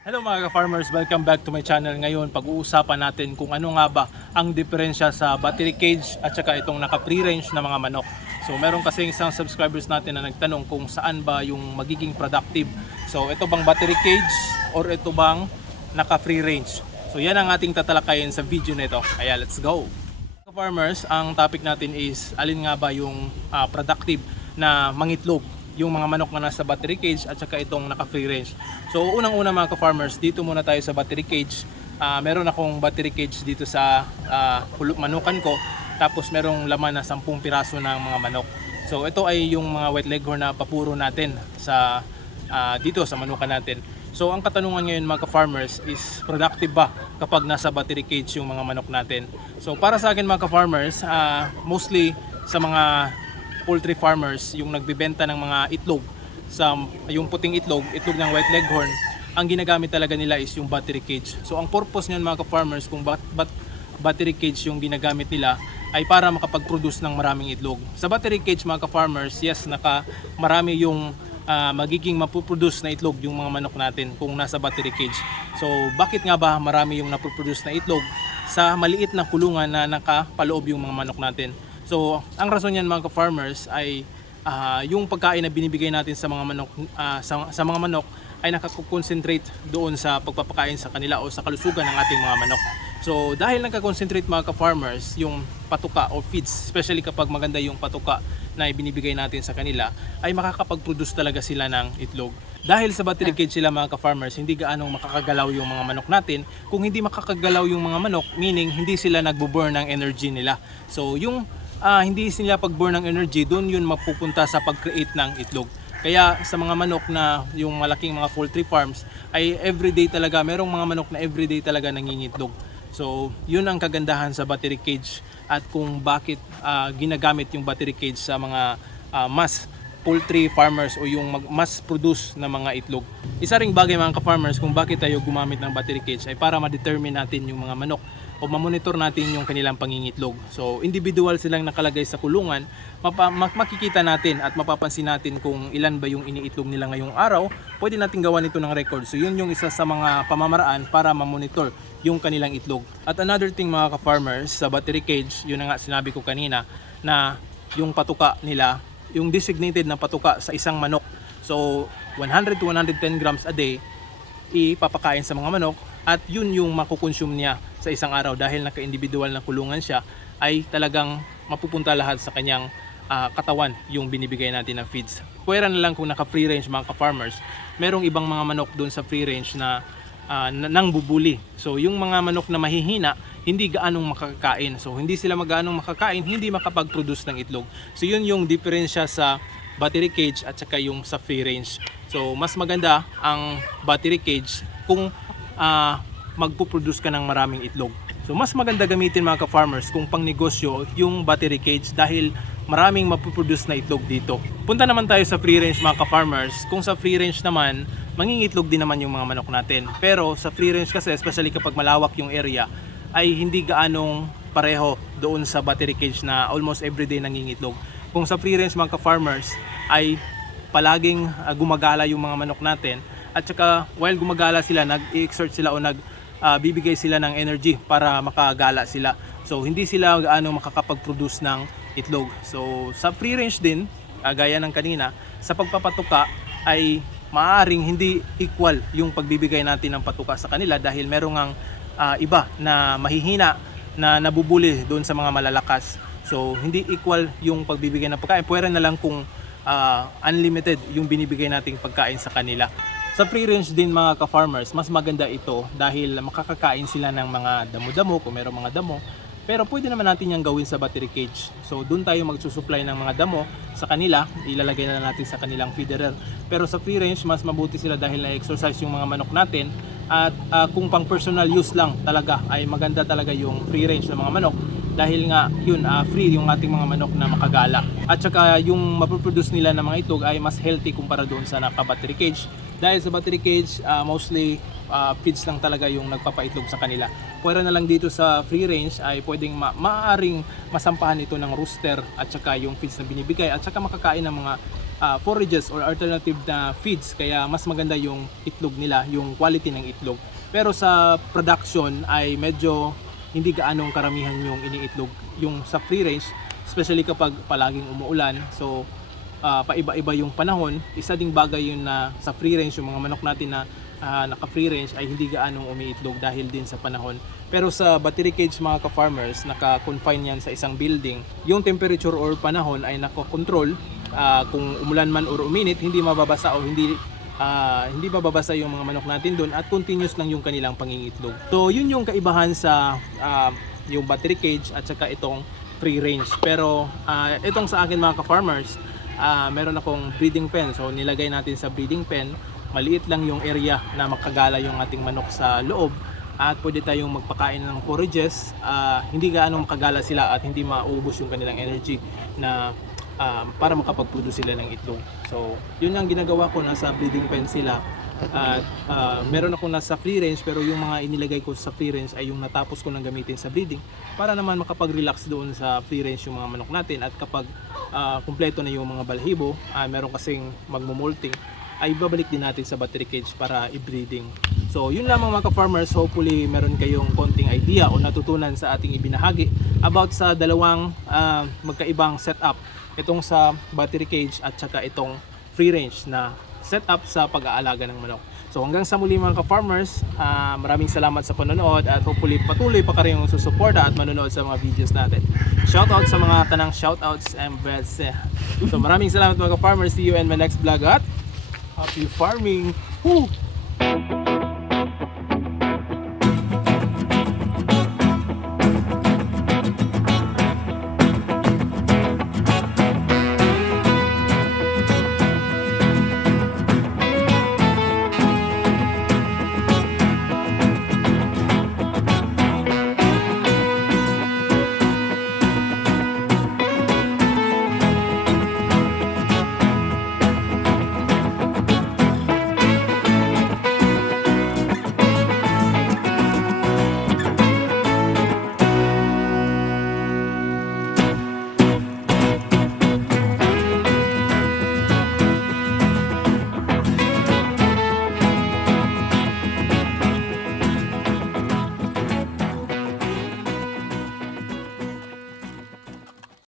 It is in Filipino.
Hello mga ka-farmers, welcome back to my channel. Ngayon, pag-uusapan natin kung ano nga ba ang diferensya sa battery cage at saka itong naka-free range na mga manok. So meron kasi isang subscribers natin na nagtanong kung saan ba yung magiging productive. So ito bang battery cage or ito bang naka-free range? So yan ang ating tatalakayin sa video na ito. Kaya let's go! Farmers, ang topic natin is alin nga ba yung ah, productive na mangitlog yung mga manok na nasa battery cage at saka itong naka free range. So unang-una mga ka-farmers, dito muna tayo sa battery cage. Ah, meron akong battery cage dito sa pulo- manukan ko. Tapos merong laman na 10 piraso ng mga manok. So ito ay yung mga white leghorn na papuro natin sa ah, dito sa manukan natin. So ang katanungan ngayon mga ka-farmers is productive ba kapag nasa battery cage yung mga manok natin? So para sa akin mga ka-farmers, ah, mostly sa mga poultry farmers yung nagbebenta ng mga itlog sa yung puting itlog, itlog ng white leghorn, ang ginagamit talaga nila is yung battery cage. So ang purpose niyan mga ka-farmers kung bat, bat, battery cage yung ginagamit nila ay para makapag-produce ng maraming itlog. Sa battery cage mga ka-farmers, yes, naka marami yung ah, magiging mapuproduce na itlog yung mga manok natin kung nasa battery cage. So bakit nga ba marami yung napuproduce na itlog sa maliit na kulungan na nakapaloob yung mga manok natin? So ang rason niyan mga ka-farmers ay ah, yung pagkain na binibigay natin sa mga manok ah, sa, sa mga manok ay nakakonsentrate doon sa pagpapakain sa kanila o sa kalusugan ng ating mga manok. So dahil nagka-concentrate mga ka-farmers yung patuka o feeds, especially kapag maganda yung patuka na ibinibigay natin sa kanila, ay makakapag-produce talaga sila ng itlog. Dahil sa battery cage sila mga ka-farmers, hindi gaanong makakagalaw yung mga manok natin. Kung hindi makakagalaw yung mga manok, meaning hindi sila nagbo-burn ng energy nila. So yung ah, hindi sila pag-burn ng energy, doon yun mapupunta sa pag-create ng itlog. Kaya sa mga manok na yung malaking mga poultry farms ay everyday talaga, merong mga manok na everyday talaga nangingitlog. So, yun ang kagandahan sa battery cage at kung bakit ah, ginagamit yung battery cage sa mga ah, mass poultry farmers o yung mag- mass produce na mga itlog. Isa ring bagay mga ka-farmers kung bakit tayo gumamit ng battery cage ay para ma-determine natin yung mga manok o ma-monitor natin yung kanilang pangingitlog. So, individual silang nakalagay sa kulungan, mapa- mak- makikita natin at mapapansin natin kung ilan ba yung iniitlog nila ngayong araw. Pwede natin gawan ito ng record. So, yun yung isa sa mga pamamaraan para ma-monitor yung kanilang itlog. At another thing mga ka-farmers, sa battery cage, yun na nga sinabi ko kanina, na yung patuka nila, yung designated na patuka sa isang manok. So, 100 to 110 grams a day, ipapakain sa mga manok at yun yung makukonsume niya sa isang araw dahil naka-individual na kulungan siya ay talagang mapupunta lahat sa kanyang ah, katawan yung binibigay natin ng feeds. Pwera na lang kung naka-free range mga ka-farmers, merong ibang mga manok doon sa free range na na- nang bubuli. So yung mga manok na mahihina, hindi gaanong makakain. So hindi sila magaanong makakain, hindi makapag-produce ng itlog. So yun yung diferensya sa battery cage at saka yung sa free range. So mas maganda ang battery cage kung ah, magpo-produce ka ng maraming itlog. So mas maganda gamitin mga ka-farmers kung pang negosyo yung battery cage dahil maraming mapuproduce na itlog dito. Punta naman tayo sa free range mga ka-farmers. Kung sa free range naman, mangingitlog din naman yung mga manok natin. Pero sa free range kasi, especially kapag malawak yung area, ay hindi gaanong pareho doon sa battery cage na almost everyday nangingitlog. Kung sa free range mga ka-farmers ay palaging ah, gumagala yung mga manok natin at saka while gumagala sila nag-exert sila o nag ah, bibigay sila ng energy para makagala sila. So hindi sila gaano makakapag-produce ng itlog. So sa free range din, ah, gaya ng kanina, sa pagpapatuka ay maaaring hindi equal yung pagbibigay natin ng patuka sa kanila dahil merong ang ah, iba na mahihina na nabubuli doon sa mga malalakas. So hindi equal yung pagbibigay ng pagkain. Pwera na lang kung ah, unlimited yung binibigay nating pagkain sa kanila. Sa free range din mga ka-farmers, mas maganda ito dahil makakakain sila ng mga damo-damo kung mayroong mga damo. Pero pwede naman natin yung gawin sa battery cage. So doon tayo magsusupply ng mga damo sa kanila, ilalagay na natin sa kanilang feederer. Pero sa free range, mas mabuti sila dahil na-exercise yung mga manok natin. At ah, kung pang personal use lang talaga, ay maganda talaga yung free range ng mga manok dahil nga yun ah, free yung ating mga manok na makagala at saka yung mapoproduce nila ng mga itlog ay mas healthy kumpara doon sa naka battery cage dahil sa battery cage ah, mostly ah, feeds lang talaga yung nagpapaitlog sa kanila. Pwera na lang dito sa free range ay pwedeng ma- maaaring masampahan ito ng rooster at saka yung feeds na binibigay at saka makakain ng mga ah, forages or alternative na feeds kaya mas maganda yung itlog nila, yung quality ng itlog. Pero sa production ay medyo hindi gaanong karamihan yung iniitlog yung sa free range especially kapag palaging umuulan. So ah, paiba-iba yung panahon. Isa ding bagay yun na sa free range yung mga manok natin na ah, naka-free range ay hindi gaanong umiitlog dahil din sa panahon. Pero sa battery cage mga ka-farmers, naka-confine yan sa isang building. Yung temperature or panahon ay nako-control. Ah, kung umulan man or uminit, hindi mababasa o hindi ah, hindi mababasa yung mga manok natin doon at continuous lang yung kanilang pangingitlog. So yun yung kaibahan sa ah, yung battery cage at saka itong free range. Pero ah, itong sa akin mga ka-farmers, ah, meron akong breeding pen. So nilagay natin sa breeding pen, maliit lang yung area na makagala yung ating manok sa loob at pwede tayong magpakain ng forages. Ah, hindi gaano makagala sila at hindi maubos yung kanilang energy na ah, para makapag-produce sila ng itlog. So, yun ang ginagawa ko, nasa breeding pen sila. At ah, meron ako nasa free range pero yung mga inilagay ko sa free range ay yung natapos ko nang gamitin sa breeding para naman makapag-relax doon sa free range yung mga manok natin at kapag ah, kumpleto na yung mga balhibo, ah, meron kasing magmumulting ay babalik din natin sa battery cage para i-breeding. So, yun lamang mga ka-farmers. Hopefully, meron kayong konting idea o natutunan sa ating ibinahagi about sa dalawang ah, magkaibang setup. Itong sa battery cage at saka itong free range na setup sa pag-aalaga ng manok. So hanggang sa muli mga ka-farmers, ah, maraming salamat sa panonood at hopefully patuloy pa kayong susuporta at manonood sa mga videos natin. Shoutout sa mga tanang shoutouts and bets. So maraming salamat mga ka-farmers. See you in my next vlog at happy farming! Woo!